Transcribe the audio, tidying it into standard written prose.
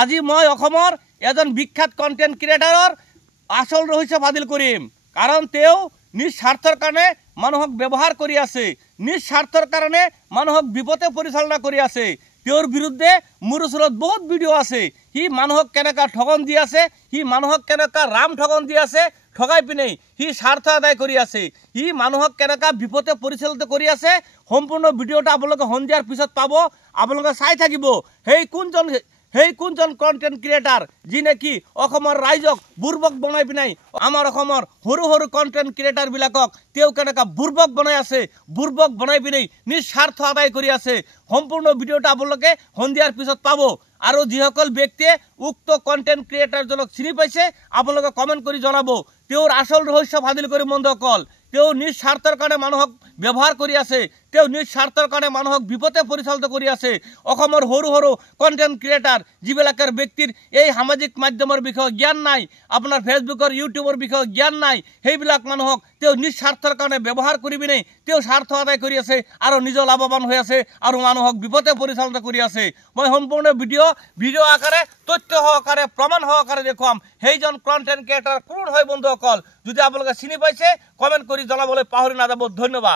আজি মই অসমৰ এজন বিখ্যাত কন্টেন্ট ক্ৰিয়েটাৰৰ আসল ৰহস্য ফাদিল কৰিম, কাৰণ তেওঁ নিজ স্বাৰ্থৰ কাৰণে মানুহক ব্যৱহাৰ কৰি আছে, নিজ স্বাৰ্থৰ কাৰণে মানুহক বিপথে পৰিচালনা কৰি আছে। তেওঁৰ বিৰুদ্ধে মোৰ ওচৰত বহুত ভিডিঅ' আছে। সি মানুহক কেনেকা ঠগন দি আছে, সি মানুহক কেনেকা ৰাম ঠগন দি আছে, ঠগাই পিনে সি স্বাৰ্থ আদায় কৰি আছে, সি মানুহক কেনেকা বিপথে পৰিচালিত কৰি আছে। সম্পূৰ্ণ ভিডিঅ'টা আপোনালোকে সন্ধিয়াৰ পিছত পাব, আপোনালোকে চাই থাকিব। সেই কোনজন কন্টেন্ট ক্ৰিয়েটাৰ যি নেকি অসমৰ ৰাইজক বুৰ্বক বনাই পিনাই আমাৰ অসমৰ সৰু সৰু কন্টেন্ট ক্ৰিয়েটাৰ বিলাকক তেওঁ কেনেকা বুৰ্বক বনাই আছে, বুৰ্বক বনাই পিনাই নিজ স্বাৰ্থ আদায় কৰি আছে। সম্পূৰ্ণ ভিডিঅ'টা আপোনালোকে সন্ধিয়াৰ পিছত পাব। আৰু যিসকল ব্যক্তিয়ে উক্ত কন্টেন্ট ক্ৰিয়েটাৰজনক চিনি পাইছে আপোনালোকে কমেণ্ট কৰি জনাব। তেওঁৰ আসল ৰহস্য ফাদিল কৰি বন্ধুসকল, তেওঁ নিজ স্বাৰ্থৰ কাৰণে মানুহক ব্যৱহাৰ কৰি আছে, তেওঁ নিজ স্বাৰ্থৰ কাৰণে মানুহক বিপথে পৰিচালিত কৰি আছে। অসমৰ সৰু সৰু কন্টেন্ট ক্ৰিয়েটাৰ যিবিলাকৰ ব্যক্তিৰ এই সামাজিক মাধ্যমৰ বিষয়ে জ্ঞান নাই, আপোনাৰ ফেচবুকৰ ইউটিউবৰ বিষয়ে জ্ঞান নাই, সেইবিলাক মানুহক তেওঁ নিজ স্বাৰ্থৰ কাৰণে ব্যৱহাৰ কৰি পিনে তেওঁ স্বাৰ্থ আদায় কৰি আছে আৰু নিজৰ লাভৱান হৈ আছে আৰু মানুহক বিপথে পৰিচালিত কৰি আছে। মই সম্পূৰ্ণ ভিডিঅ' আকাৰে তথ্য সহকাৰে প্ৰমাণ সহকাৰে দেখুৱাম সেইজন কন্টেন্ট ক্ৰিয়েটাৰ কোন হয় বন্ধুসকল। যদি আপোনালোকে চিনি পাইছে কমেণ্ট কৰি জনাবলৈ পাহৰি নাযাব। ধন্যবাদ।